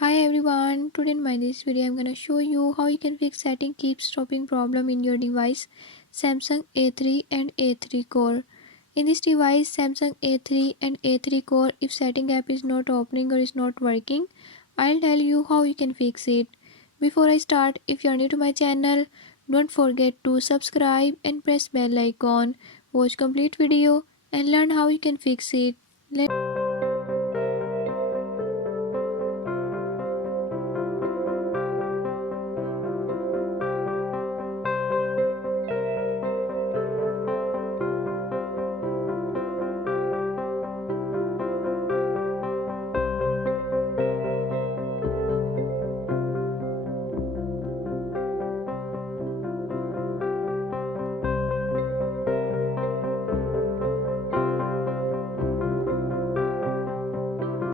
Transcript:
Hi everyone, today in my this video I'm gonna show you how you can fix setting keep stopping problem in your device Samsung A3 and A3 core. In this device Samsung A3 and A3 core, if setting app is not opening or is not working, I'll tell you how you can fix it. Before I start, if you are new to my channel, don't forget to subscribe and press bell icon. Watch complete video and learn how you can fix it.